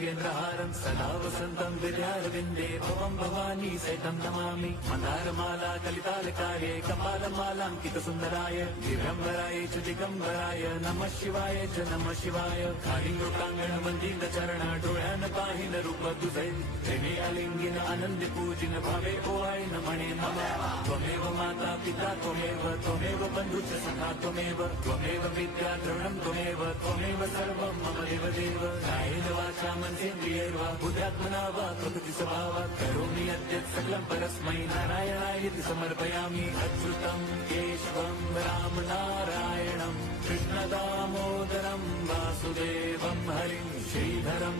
राजवेन्द्रहारं सदा वसन्तं विद्यारविन्दे भवं भवानी सहितं नमामि। मन्दारमाला कलितालकाये कपालमालाङ्कितसुन्दराय दिगम्बराय च दिगम्बराय नमः शिवाय च नमः शिवाय। कालिङ्गोटाङ्गण वन्दित चरण डोळ्यान पाहिन रूप तुझे प्रेमे अलिंगिन आनंद पूजिन भावे ओवाय नमणे नमः। त्वमेव माता पिता त्वमेव बन्धुश्च सखा त्वमेव विद्या द्रवणं त्वमेव सर्वं मम देवदेव। कायेन वाचा मनसेन्द्रियैर्वा बुद्ध्यात्मना वा प्रकृति स्वभावात् करोमि यद्यत् सकलं परस्मै नारायणायति समर्पयामि। अच्युतं केशवं राम नारायणं कृष्णदामोदरं वासुदेवं हरिं श्रीधरं